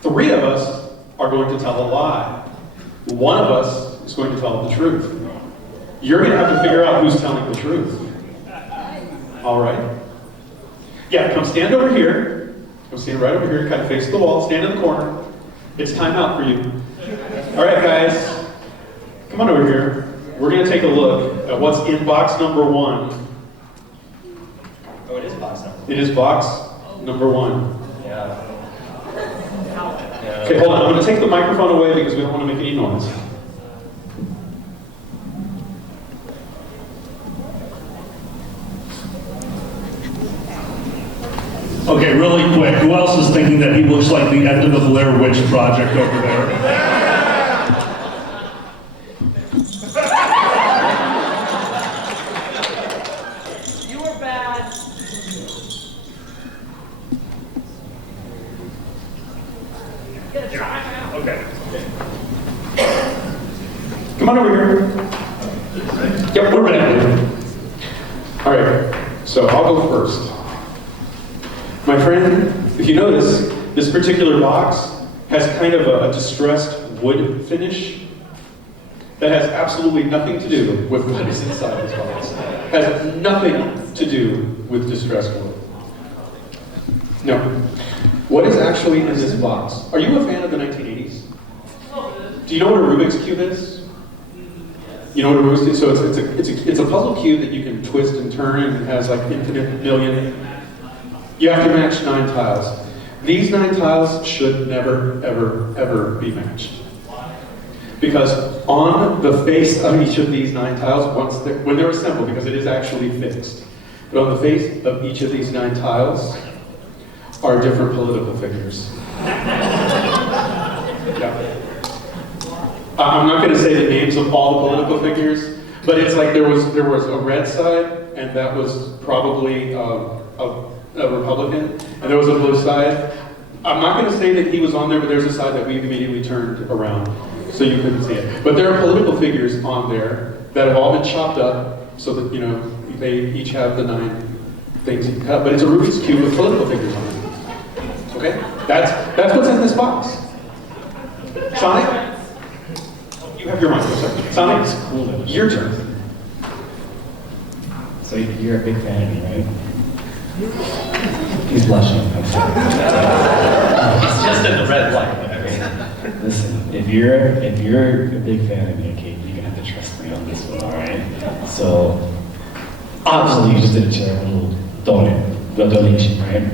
3 of us are going to tell a lie. 1 of us is going to tell the truth. You're going to have to figure out who's telling the truth. All right? Yeah, come stand over here. Come stand right over here, kind of face the wall, stand in the corner. It's time out for you. All right, guys, come on over here. We're going to take a look at what's in box number 1. Oh, it is box number. It is box number 1. Yeah. Okay, hold on. I'm going to take the microphone away because we don't want to make any noise. Okay, really quick. Who else is thinking that he looks like the end of the Blair Witch Project over there? You were bad. Get a try out. Okay. Come on over here. Yep, we're ready. All right, so I'll go first. My friend, if you notice, this particular box has kind of a distressed wood finish that has absolutely nothing to do with what is inside this box. Has nothing to do with distressed wood. No. What is actually in this box? Are you a fan of the 1980s? Do you know what a Rubik's Cube is? You know what a Rubik's Cube is? So it's a puzzle cube that you can twist and turn and it has like infinite million. You have to match 9 tiles. These 9 tiles should never, ever, ever be matched. Because on the face of each of these 9 tiles, when they're assembled, because it is actually fixed, but on the face of each of these 9 tiles are different political figures. Yeah. I'm not going to say the names of all the political figures, but it's like there was a red side, and that was probably a Republican, and there was a blue side. I'm not going to say that he was on there, but there's a side that we immediately turned around, so you couldn't see it. But there are political figures on there that have all been chopped up, so that, you know, they each have the 9 things you can cut, but it's a Rubik's Cube with political figures on it. Okay? That's what's in this box. Sonic? You have your mic, sorry. Sonic, It's cool though. your turn. So you're a big fan of me, right? He's blushing. I'm sorry. It's just in the red light. Listen, if you're a big fan of me, okay, you're gonna have to trust me on this one, all right? So obviously you just did a charitable donation, right?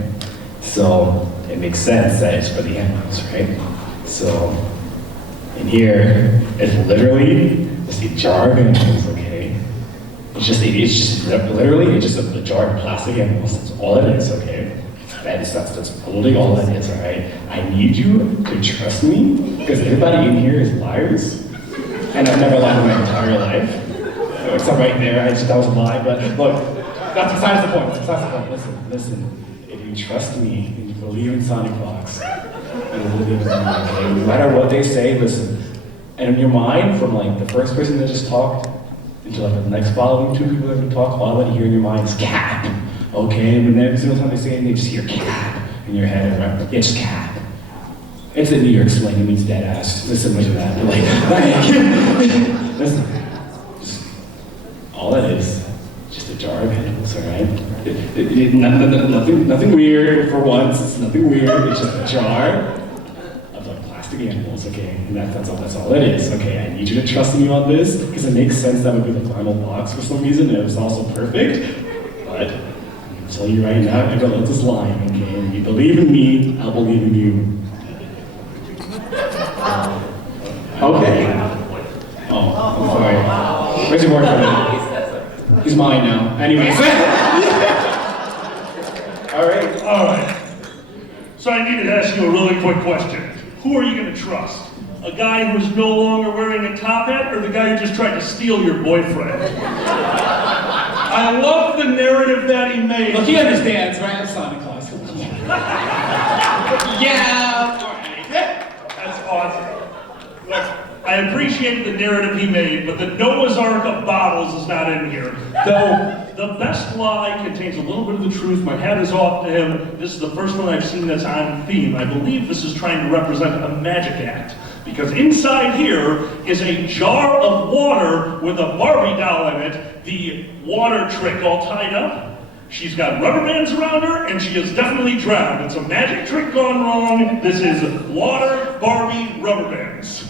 So it makes sense that it's for the animals, right? So in here, it's literally just a jar of animals, okay? It's just literally just a jar of plastic animals. That's all it is, okay? That's literally all it is, all right? I need you to trust me, because everybody in here is liars, and I've never lied in my entire life. So except right there, that was a lie, but look, that's besides the point. Listen. If you trust me and you believe in SonicFox, you will believe in me, okay? No matter what they say, listen. And in your mind, from like the first person that just talked into like the next following 2 people that have talked, all I hear in your mind is cap. Okay? And then every single time they say anything, you just hear cap in your head, right? Yeah, just cap. It's in New York slang, it means dead ass. Listen to that. Like, listen. Just, all that is just a jar of animals, alright? Nothing weird for once. It's nothing weird. It's just a jar of like plastic animals, okay? And that's all it is, okay? I need you to trust me on this, because it makes sense that would be the final box for some reason, and it was also perfect. But I'm gonna tell you right now, everyone is lying, okay? If you believe in me, I'll believe in you. Okay. Oh, I'm sorry. Where's your boyfriend? He's mine now. Anyways. All right. So I need to ask you a really quick question. Who are you going to trust? A guy who's no longer wearing a top hat, or the guy who just tried to steal your boyfriend? I love the narrative that he made. Look, he understands, right? I'm Santa Claus. Yeah, alright. That's awesome. Look, I appreciate the narrative he made, but the Noah's Ark of bottles is not in here. Though the best lie contains a little bit of the truth. My hat is off to him. This is the first one I've seen that's on theme. I believe this is trying to represent a magic act, because inside here is a jar of water with a Barbie doll in it, the water trick all tied up. She's got rubber bands around her, and she is definitely drowned. It's a magic trick gone wrong. This is water, Barbie, rubber bands.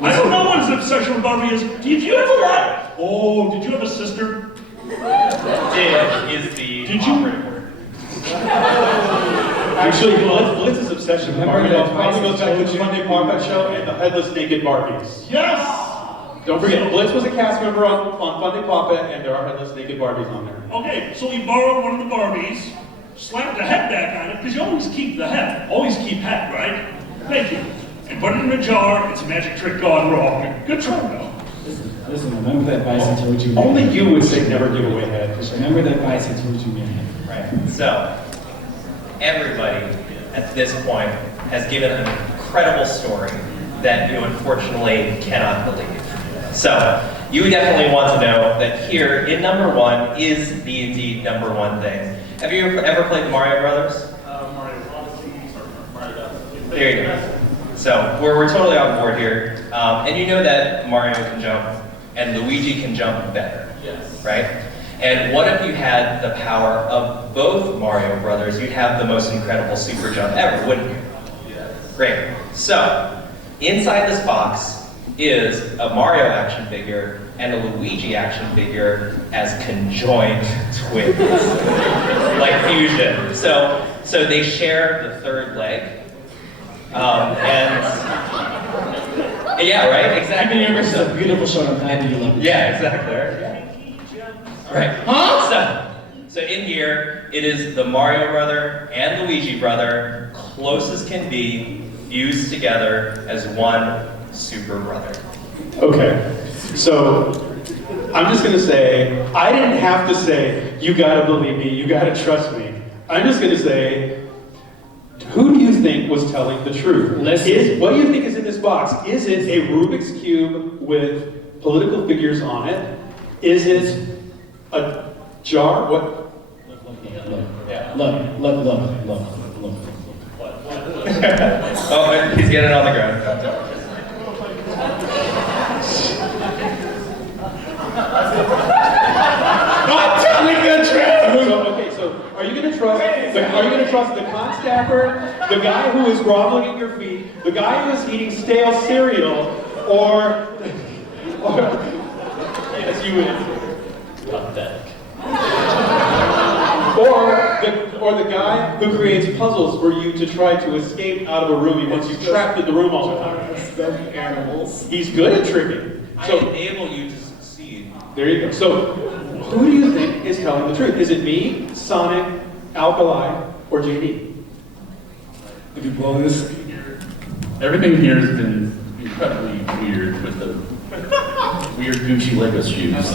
I don't know what his obsession with Barbie is. Did you have a lot? Oh, did you have a sister? Did is the operative word. Actually, Blitz's obsession with Remember Barbie that probably Bison goes back to the told you? Monday Pop-Up Show and the Headless Naked Barbies. Yes! Don't forget, Blitz was a cast member on Funday Pop-It, and there are Headless Naked Barbies on there. Okay, so he borrowed one of the Barbies, slapped the head back on it, because you always keep the head. Always keep head, right? Thank you. And put it in a jar. It's a magic trick gone wrong. Good try, though. Listen, remember that Bison told you. Only you would say never give away head. Just remember that Bison told you, man. Right. So, everybody at this point has given an incredible story that you unfortunately cannot believe. So, you definitely want to know that here in number 1 is the indeed number 1 thing. Have you ever played Mario Brothers? There you go. So, we're totally on board here. And you know that Mario can jump and Luigi can jump better. Yes. Right? And what if you had the power of both Mario Brothers? You'd have the most incredible super jump ever, wouldn't you? Yes. Great. So, inside this box is a Mario action figure and a Luigi action figure as conjoined twins. Like fusion. So they share the third leg. Yeah, right? Exactly. Universe is a beautiful show. I'm glad you love it. Yeah, exactly. Right. Huh? So in here, it is the Mario brother and Luigi brother, close as can be, fused together as one super brother. Okay, so I'm just gonna say, I didn't have to say, you gotta believe me, you gotta trust me. I'm just gonna say, who do you think was telling the truth? What do you think is in this box? Is it a Rubik's Cube with political figures on it? Is it a jar? What? Look. Oh, he's getting it on the ground. Not telling the truth! So are you gonna trust the con staffer, the guy who is groveling at your feet, the guy who is eating stale cereal, or yes, you win. Pathetic. Or the guy who creates puzzles for you to try to escape out of a room once you're trapped in the room all the time. Stuffed animals. He's good at tricking. I So enable you to succeed. there you go. So who do you think is telling the truth? Is it me, Sonic, Alkali, or JD? If you blow this, Everything here has been incredibly weird with the weird Gucci Lego shoes.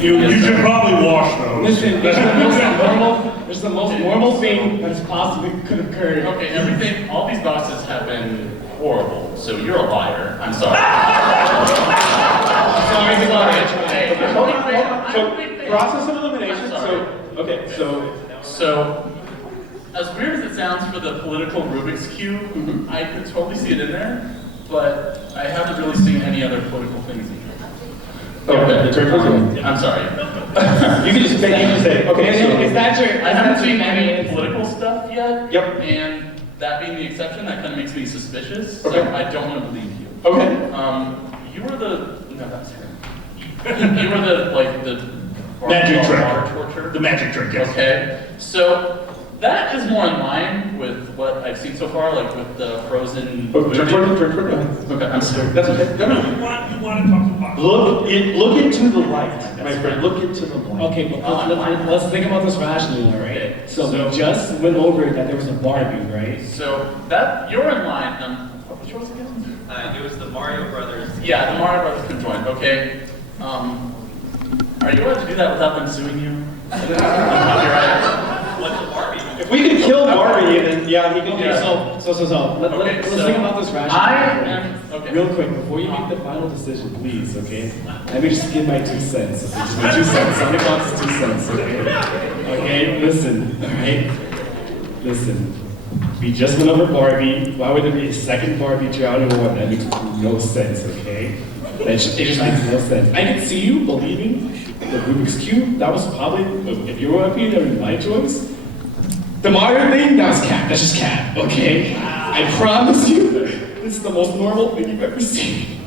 You should probably wash those. listen, it's the most normal thing that's possibly could occur. Okay, all these boxes have been horrible, so you're a liar. I'm sorry. So process of elimination. So, as weird as it sounds for the political Rubik's Cube, I could totally see it in there, but I haven't really seen any other political things in here. I'm sorry. You can just say, okay, Is that your? I haven't seen any political stuff yet. Yep. And that being the exception, that kind of makes me suspicious. Okay. So I don't want to believe you. Okay. You were no, that's him. You were the Magic trick. water torture. The magic trick, yes. Okay. So that is more in line with what I've seen so far, like with the Frozen. Turn. Okay, I'm sorry. That's okay. No. You want to talk to the box. Look into the light, my friend. Look into the light. Okay, but let's think about this rationally, all right? Okay, So we just went over that there was a Barbie, right? So that you're in line. Which one was it again? It was the Mario brothers. Yeah, the Mario Brothers conjoined. Okay. Are you allowed to do that without them suing you? Copyright. What's the Barbie? If we can kill Barbie, then yeah, he can do Yeah. so. Let's think about this rationally. Okay. Real quick, before you make the final decision, please, okay? Let me just give my 2 cents. Okay? Just my 2 cents. SonicFox's 2 cents, okay? Okay, listen, alright? Listen. We just went over Barbie. Why would there be a second Barbie drowning in one? That makes no sense, okay? It just makes no sense. I can see you believing the Rubik's Cube. That was probably, if you were up here, that would be my choice. The Mario thing, that was cat. That's just cat, okay? I promise you, this is the most normal thing you've ever seen.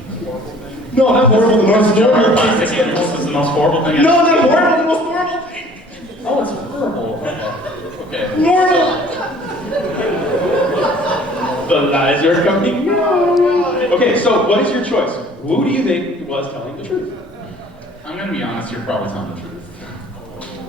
No, not horrible, the most normal thing. This is the most horrible thing. No, not horrible, the most normal thing. Oh, it's horrible. Okay. Normal. The lies are coming out. Okay, so what is your choice? Who do you think was telling the truth? I'm gonna be honest, you're probably telling the truth.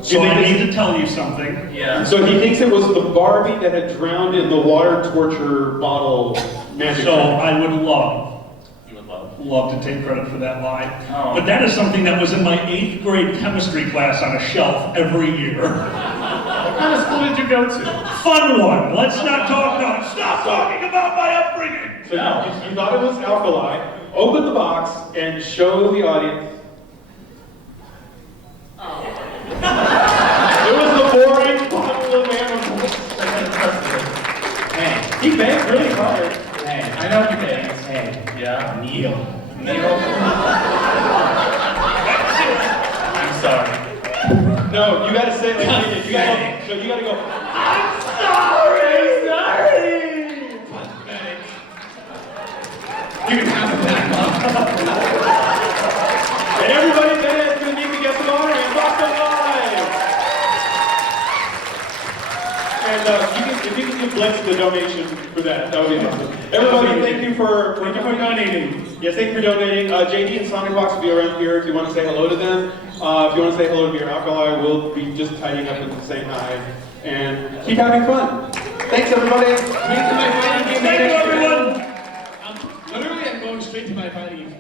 So I need to tell you something. Yeah. So he thinks it was the Barbie that had drowned in the water torture bottle magic. So trick. I would love You would love. to take credit for that lie. Oh. But that is something that was in my 8th grade chemistry class on a shelf every year. What kind of school did you go to? Fun one. Let's not talk now. Stop talking about my upbringing. So you thought it was Alkali. Open the box and show the audience. It was the boring bottle of animals. Hey, He banged really hard. hey, I know you did. hey. Yeah. Neil. I'm sorry. No, you gotta say it like he did. You gotta go. I'm sorry. Pathetic. You can have it back, And everybody that is gonna meet the guest of honor and Boston Live. And if you can blow split the donation for that. That would be awesome. Everybody, thank you for donating. Yes, thank you for donating. JD and SonicFox will be around here if you want to say hello to them. If you want to say hello to your alkali, we'll be just tidying up and saying hi. And keep having fun. Thanks, everybody. Thank you, everyone. Literally, I'm going straight to my fighting.